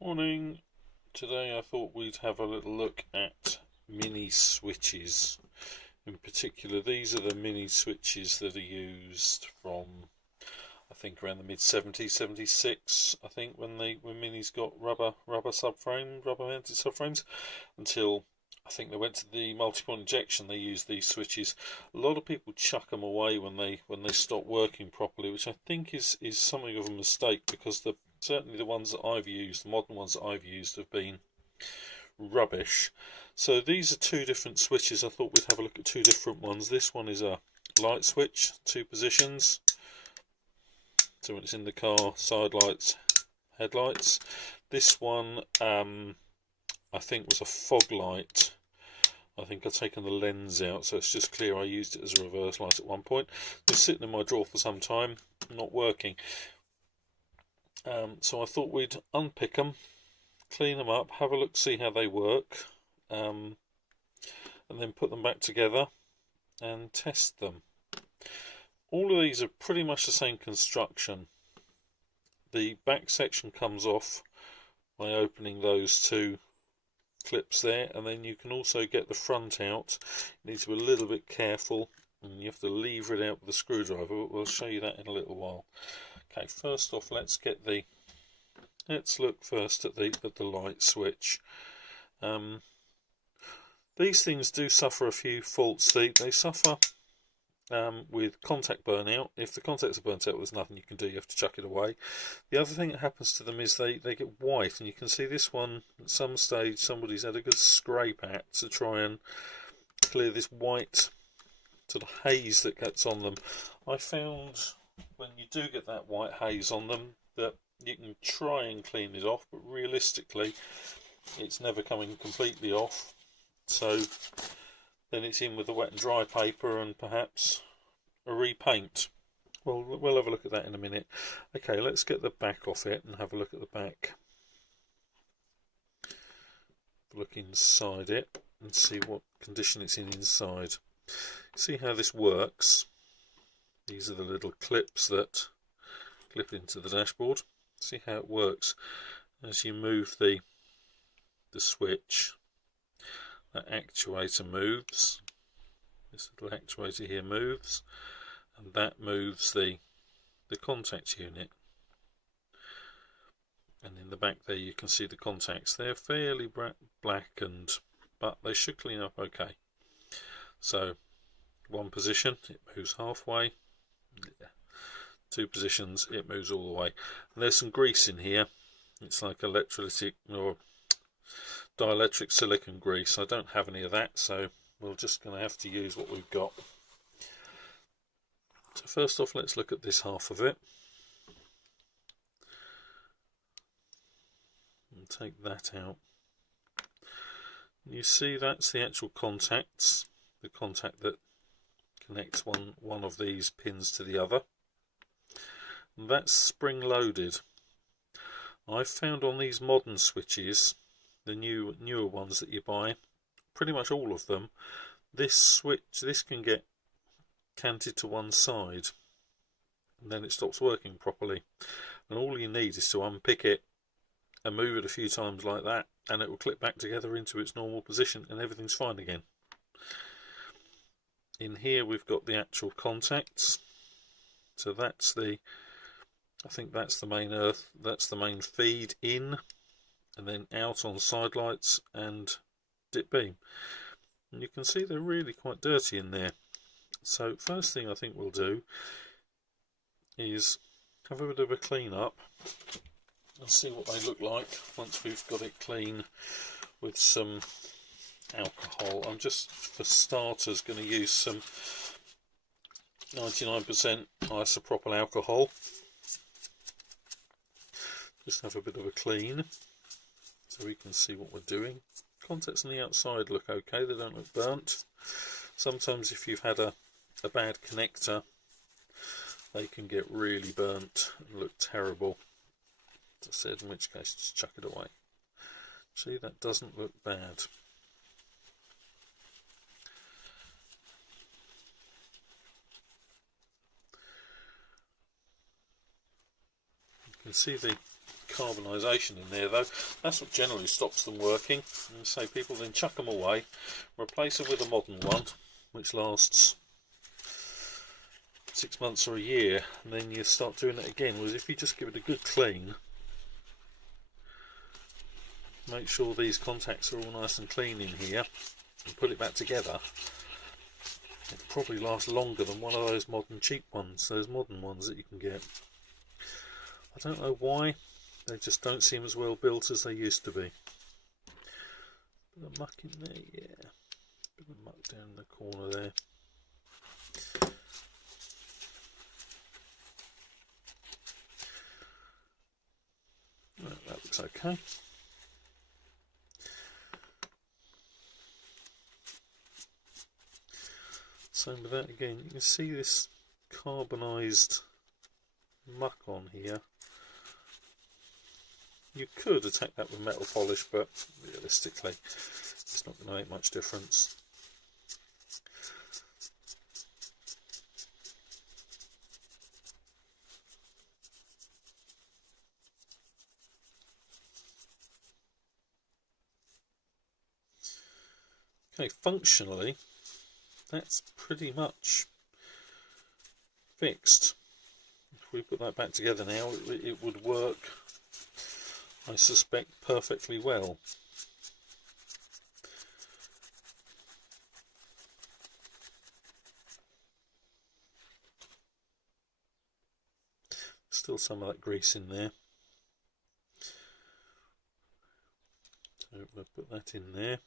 Morning. Today I thought we'd have a little look at mini switches. In particular, these are the mini switches that are used from, I think, around the mid-70s, 76, I think, when minis got rubber mounted subframes, until I think they went to the multi-point injection. They used these switches. A lot of people chuck them away when they stop working properly, which I think is something of a mistake, because certainly the ones that I've used, the modern ones that I've used, have been rubbish. So these are two different switches. I thought we'd have a look at two different ones. This one is a light switch, two positions. So when it's in the car, side lights, headlights. This one, I think, was a fog light. I think I've taken the lens out, so it's just clear I used it as a reverse light at one point. It's sitting in my drawer for some time, not working. So I thought we'd unpick them, clean them up, have a look, see how they work, and then put them back together and test them. All of these are pretty much the same construction. The back section comes off by opening those two clips there, and then you can also get the front out. You need to be a little bit careful, and you have to lever it out with a screwdriver. We'll show you that in a little while. Okay, first off, let's look first at the light switch. These things do suffer a few faults. They suffer with contact burnout. If the contacts are burnt out, there's nothing you can do. You have to chuck it away. The other thing that happens to them is they get white, and you can see this one at some stage somebody's had a good scrape at to try and clear this white sort of haze that gets on them. I found when you do get that white haze on them that you can try and clean it off, but realistically it's never coming completely off. So then it's in with the wet and dry paper and perhaps a repaint. Well, we'll have a look at that in a minute. Okay, let's get the back off it and have a look at the back. Look inside it and see what condition it's in inside. See how this works. These are the little clips that clip into the dashboard. See how it works. As you move the switch, that actuator moves. This little actuator here moves, and that moves the contact unit. And in the back there you can see the contacts. They're fairly black, but they should clean up okay. So one position, it moves halfway. Two positions, it moves all the way. And there's some grease in here. It's like electrolytic or dielectric silicon grease. I don't have any of that, so we're just going to have to use what we've got. So first off, let's look at this half of it. And take that out. You see that's the actual contacts, the contact that connects one of these pins to the other. And that's spring loaded. I've found on these modern switches, the newer ones that you buy, pretty much all of them, this can get canted to one side and then it stops working properly. And all you need is to unpick it and move it a few times like that, and it will clip back together into its normal position and everything's fine again. In here we've got the actual contacts. So that's I think that's the main that's the main feed in, and then out on side lights and dip beam. And you can see they're really quite dirty in there. So first thing I think we'll do is have a bit of a clean up and see what they look like once we've got it clean with some alcohol. I'm just, for starters, going to use some 99% isopropyl alcohol. Just have a bit of a clean so we can see what we're doing. Contacts on the outside look okay, they don't look burnt. Sometimes if you've had a bad connector, they can get really burnt and look terrible. As I said, in which case just chuck it away. See, that doesn't look bad. You can see the carbonisation in there though. That's what generally stops them working. And so people then chuck them away, replace them with a modern one, which lasts 6 months or a year, and then you start doing it again. Whereas if you just give it a good clean, make sure these contacts are all nice and clean in here, and put it back together, it'll probably last longer than one of those modern cheap ones, those modern ones that you can get. I don't know why, they just don't seem as well built as they used to be. Bit of muck in there, yeah. Bit of muck down in the corner there. Right, that looks okay. Same with that again. You can see this carbonised muck on here. You could attack that with metal polish, but realistically it's not going to make much difference. Okay, functionally that's pretty much fixed. If we put that back together now, it would work, I suspect, perfectly well. Still some of that grease in there. So we'll put that in there.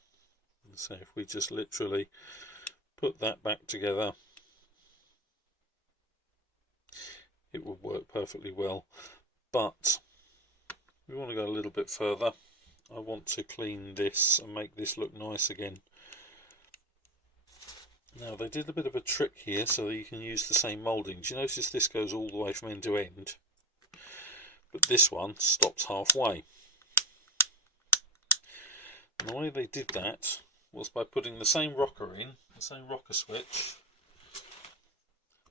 And so if we just literally put that back together, it will work perfectly well. But we want to go a little bit further. I want to clean this and make this look nice again. Now they did a bit of a trick here so that you can use the same mouldings. You notice this goes all the way from end to end, but this one stops halfway. And the way they did that was by putting the same rocker in, the same rocker switch,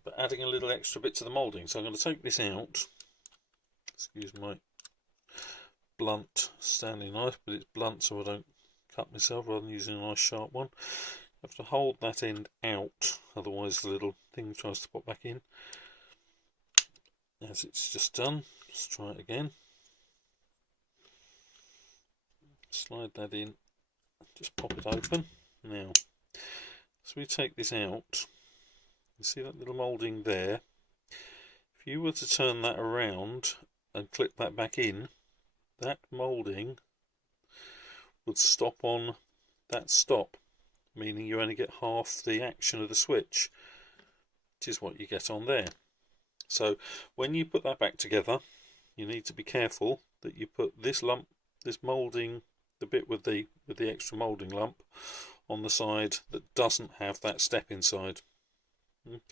but adding a little extra bit to the moulding. So I'm going to take this out. Excuse my blunt Stanley knife, but it's blunt so I don't cut myself rather than using a nice sharp one. I have to hold that end out, otherwise the little thing tries to pop back in. As it's just done, let's try it again. Slide that in, just pop it open. Now, so we take this out, you see that little moulding there? If you were to turn that around and clip that back in, that moulding would stop on that stop, meaning you only get half the action of the switch, which is what you get on there. So when you put that back together, you need to be careful that you put this lump, this moulding, the bit with the extra moulding lump, on the side that doesn't have that step inside.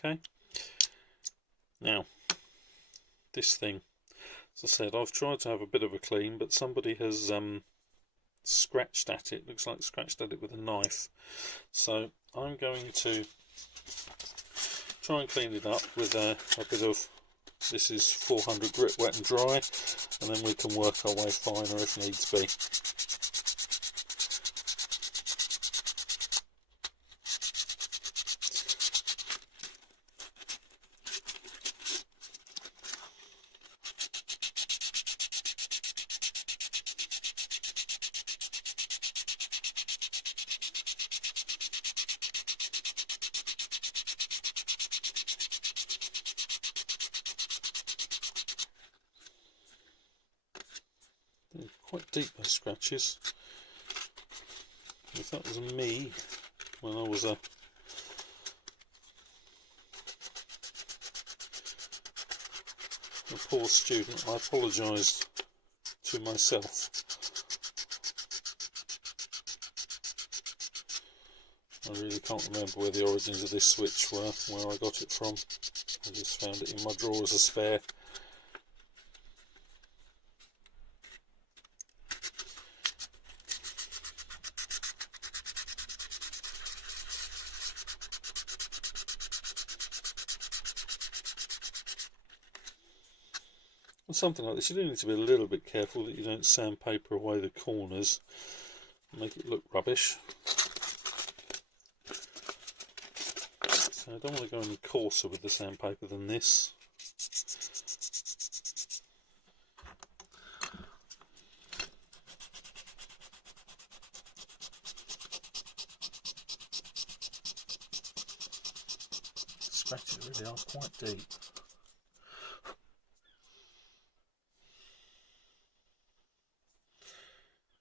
Okay. Now, this thing, as I said, I've tried to have a bit of a clean, but somebody has scratched at it. Looks like scratched at it with a knife. So I'm going to try and clean it up with a bit of, this is 400 grit wet and dry, and then we can work our way finer if needs be. Quite deep, those scratches. If that was me when I was a poor student, I apologise to myself. I really can't remember where the origins of this switch were, where I got it from. I just found it in my drawer as a spare. on something like this, you do need to be a little bit careful that you don't sandpaper away the corners and make it look rubbish. So I don't want to go any coarser with the sandpaper than this. Scratches really are quite deep.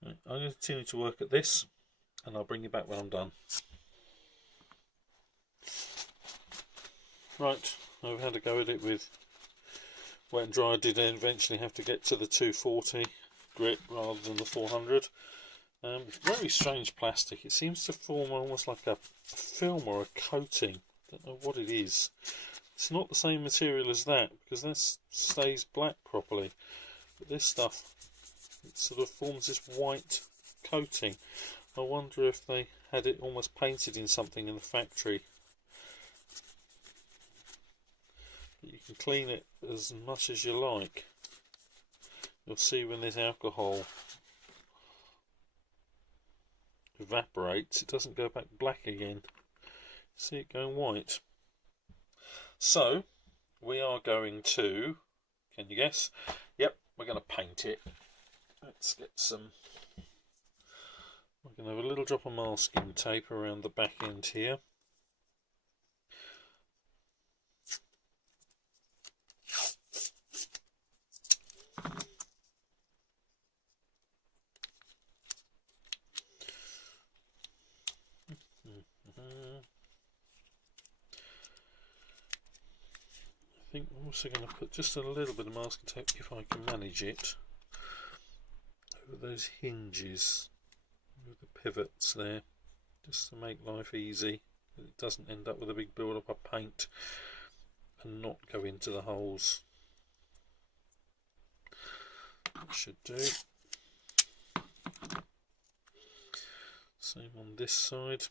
Right, I'm going to continue to work at this, and I'll bring you back when I'm done. Right, I've had a go at it with wet and dry. I did eventually have to get to the 240 grit rather than the 400. Very strange plastic. It seems to form almost like a film or a coating. Don't know what it is. It's not the same material as that, because that stays black properly. But this stuff, it sort of forms this white coating. I wonder if they had it almost painted in something in the factory. You can clean it as much as you like. You'll see when this alcohol evaporates, it doesn't go back black again. See it going white. So we are going to, can you guess? Yep, we're going to paint it. Let's get some, we're going to have a little drop of masking tape around the back end here. I think I'm also going to put just a little bit of masking tape, if I can manage it, over those hinges with the pivots there, just to make life easy. It doesn't end up with a big build up of paint and not go into the holes. That should do. Same on this side.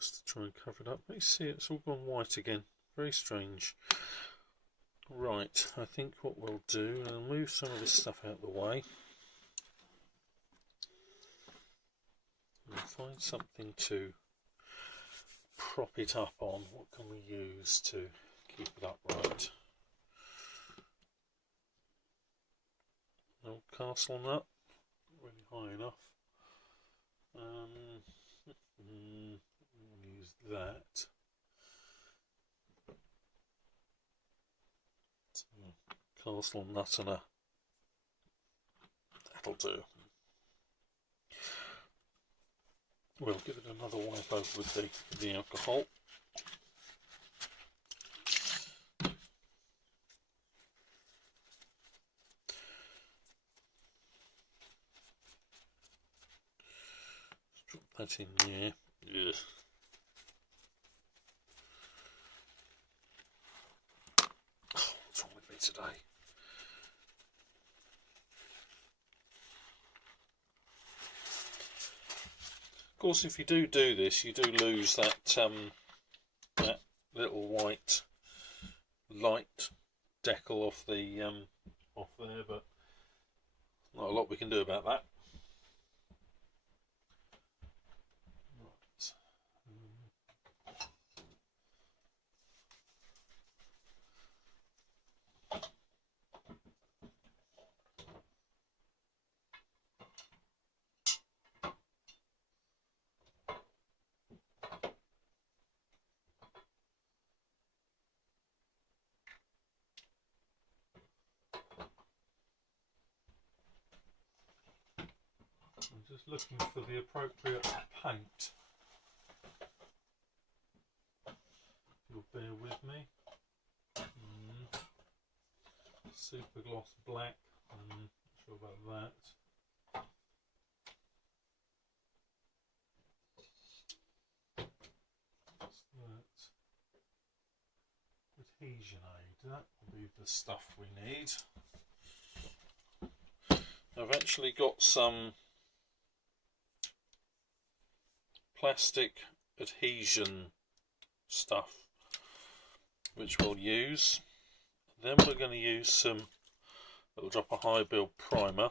Just to try and cover it up. Let's see, it's all gone white again. Very strange. Right, I think what we'll do, I'll move some of this stuff out of the way. We'll find something to prop it up on. What can we use to keep it upright? No castle nut, not really high enough. We'll use that. Castle nut and a, that'll do. We'll give it another wipe over with the alcohol. Drop that in there. Ugh. Oh, what's wrong with me today? Of course, if you do this, you do lose that that little white light decal off the off there, but not a lot we can do about that. I'm just looking for the appropriate paint. You'll bear with me. Super gloss black. Not sure about that. What's that? Adhesion aid. That will be the stuff we need. I've actually got some plastic adhesion stuff which we'll use. Then we're going to use some little drop of high build primer.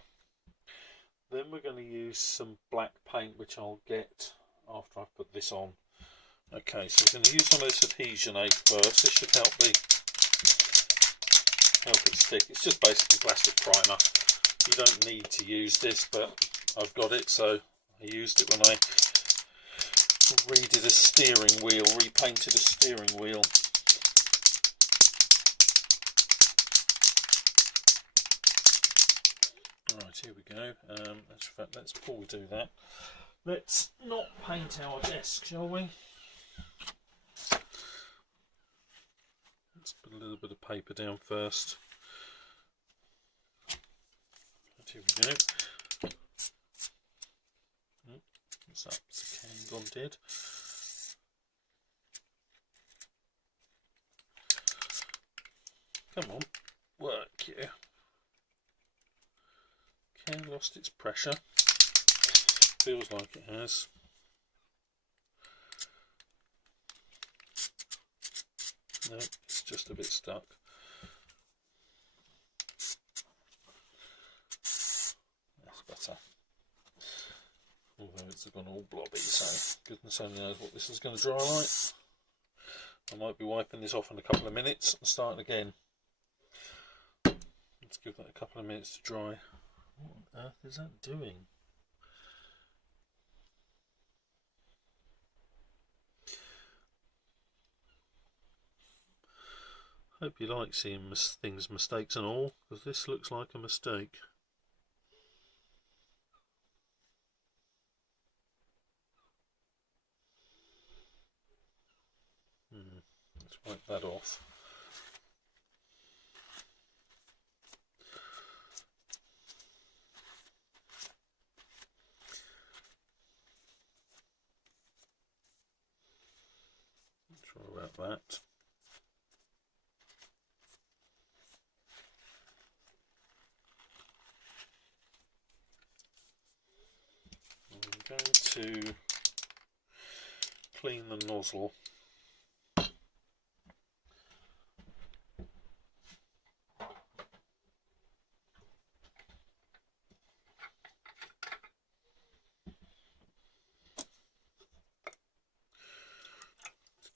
Then we're going to use some black paint which I'll get after I've put this on. Okay, so we're going to use some of this adhesion aid first. This should help it stick. It's just basically plastic primer. You don't need to use this, but I've got it, so I used it when I redid a steering wheel, repainted a steering wheel. Alright, here we go. Let's before we do that, let's not paint our desk, shall we? Let's put a little bit of paper down first. And here we go. What's that? It's the can gone dead. Come on, work here. Can lost its pressure. Feels like it has. No, it's just a bit stuck. That's better. Although it's gone all blobby, so goodness only knows what this is going to dry like. I might be wiping this off in a couple of minutes and starting again. Let's give that a couple of minutes to dry. What on earth is that doing? Hope you like seeing things, mistakes and all, because this looks like a mistake. Let's wipe that off. Not sure about that. I'm going to clean the nozzle.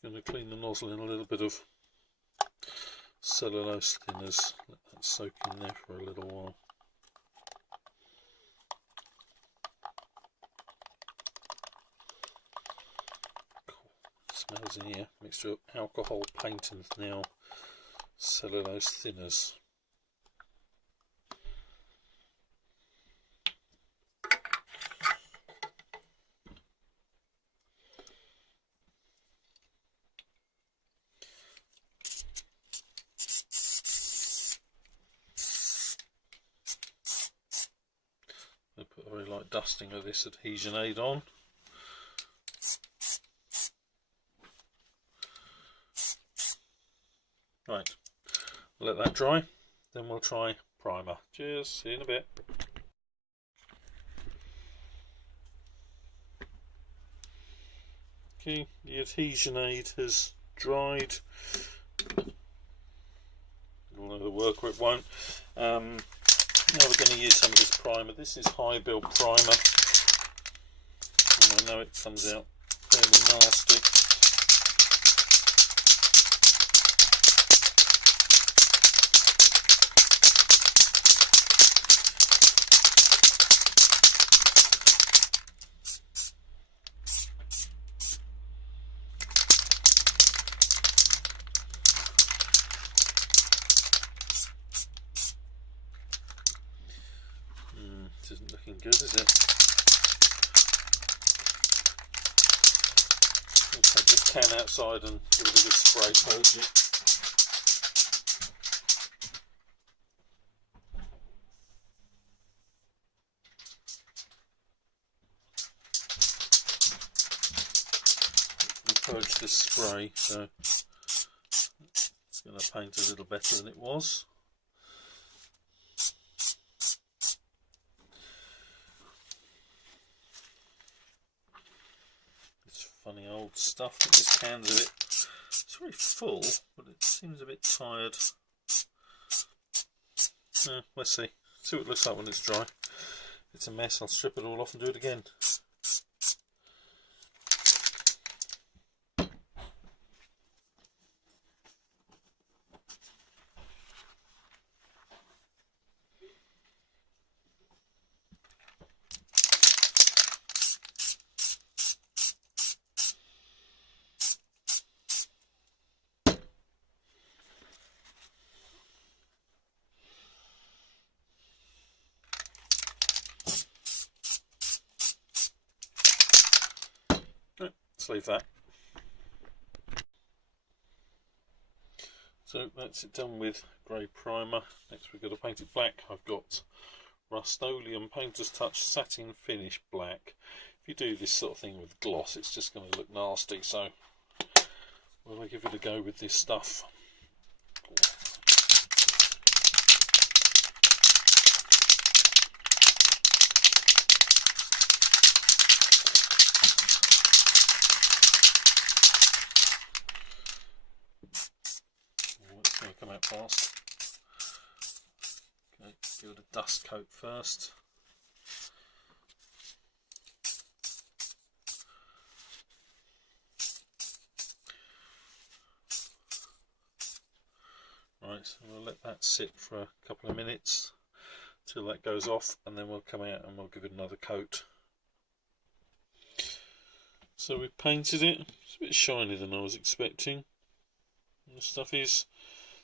Going to clean the nozzle in a little bit of cellulose thinners. Let that soak in there for a little while. Cool. Smells in here. Mixture of alcohol, paint and now cellulose thinners. Put a very light dusting of this adhesion aid on. Right, let that dry, then we'll try primer. Cheers, see you in a bit. Okay, the adhesion aid has dried. Although the work or it won't. Now we're going to use some of this primer. This is high build primer, and I know it comes out fairly nasty. This isn't looking good, is it? I'll take this can outside and give it a good spray purge. We purge this spray, so it's going to paint a little better than it was. funny old stuff. This can's a bit, it's very full, but it seems a bit tired. Let's see what it looks like when it's dry. If it's a mess, I'll strip it all off and do it again. Let's leave that. So that's it done with grey primer. Next we've got to paint it black. I've got Rust-Oleum Painter's Touch Satin Finish Black. If you do this sort of thing with gloss, it's just going to look nasty, so we'll give it a go with this stuff. It's going to come out fast. Okay, give it a dust coat first. Right, so we'll let that sit for a couple of minutes till that goes off, and then we'll come out and we'll give it another coat. So we painted it. It's a bit shinier than I was expecting. The stuff is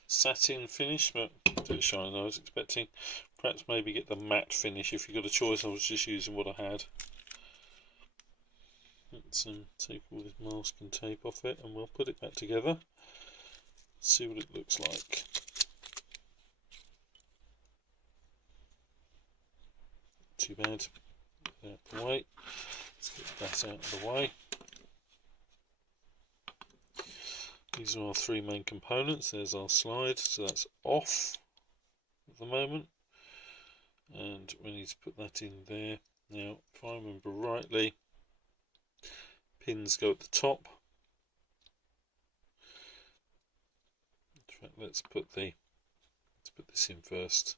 satin finish, but a bit shinier than I was expecting. Perhaps maybe get the matte finish if you got a choice. I was just using what I had. Let's take all this masking tape off it and we'll put it back together. See what it looks like. Too bad. Get that out of the way. Let's get that out of the way. These are our three main components. There's our slide, so that's off at the moment. And we need to put that in there. Now, if I remember rightly, pins go at the top. In fact, let's put this in first.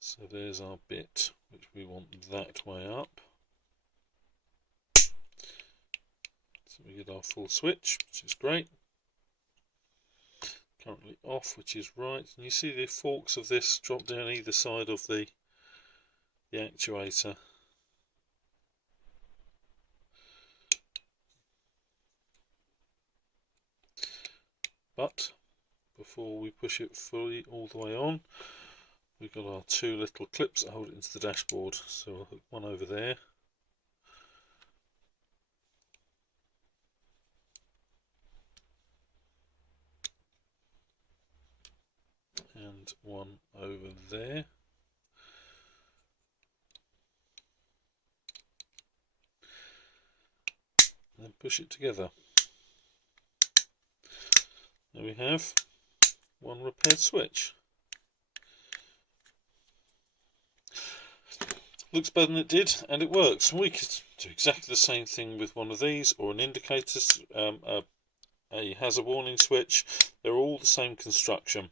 So there's our bit which we want that way up. So we get our full switch, which is great. Currently off, which is right. And you see the forks of this drop down either side of the actuator. But before we push it fully all the way on, we've got our two little clips that hold it into the dashboard. So I'll hook one over there. And one over there. And then push it together. There we have one repaired switch. Looks better than it did, and it works. We could do exactly the same thing with one of these, or an indicator, a hazard warning switch. They're all the same construction.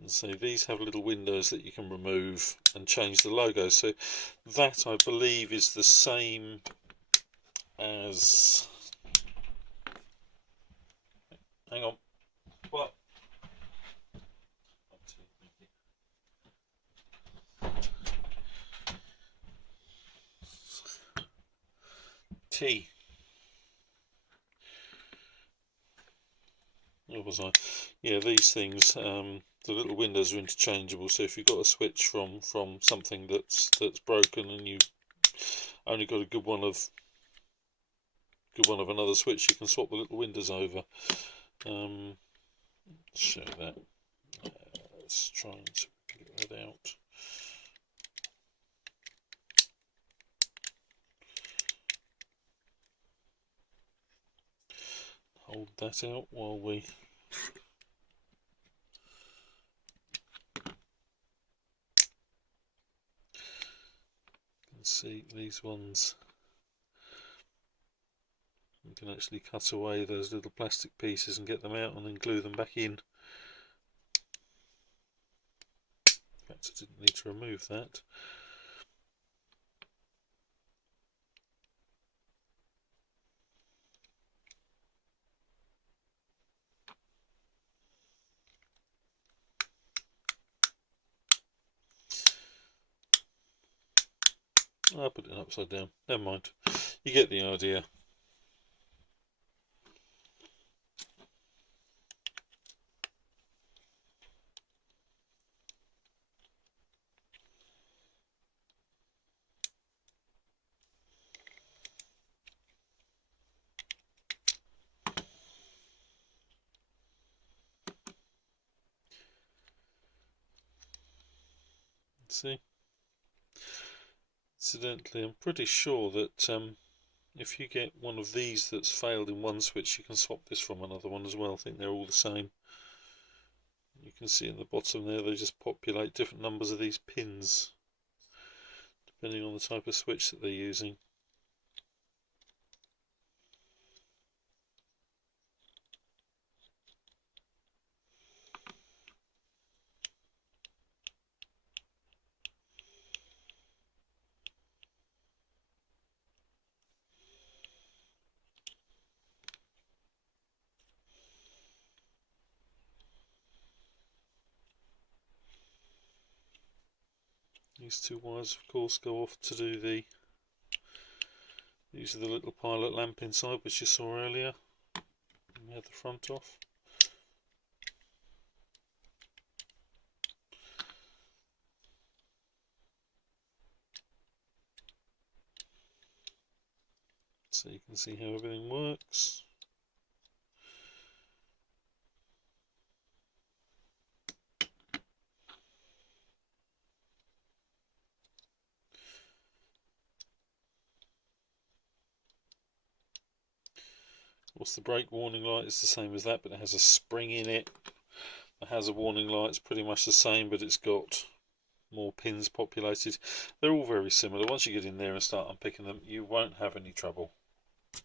And so these have little windows that you can remove and change the logo. So that, I believe, is the same as... Hang on. What? T. Where was I? Yeah, these things. The little windows are interchangeable. So if you've got a switch from something that's broken and you only got a good one of another switch, you can swap the little windows over. Show that. Let's try and get that out. Hold that out while we can see these ones You can actually cut away those little plastic pieces and get them out and then glue them back in. In fact, I didn't need to remove that. I put it upside down. Never mind. You get the idea. See? Incidentally, I'm pretty sure that if you get one of these that's failed in one switch, you can swap this from another one as well. I think they're all the same. You can see in the bottom there, they just populate different numbers of these pins, depending on the type of switch that they're using. These two wires, of course, go off to do these are the little pilot lamp inside, which you saw earlier. We had the front off. So you can see how everything works. What's the brake warning light? It's the same as that, but it has a spring in it. The hazard warning light's pretty much the same, but it's got more pins populated. They're all very similar. Once you get in there and start unpicking them, you won't have any trouble.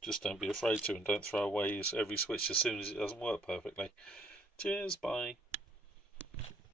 Just don't be afraid to, and don't throw away every switch as soon as it doesn't work perfectly. Cheers, bye.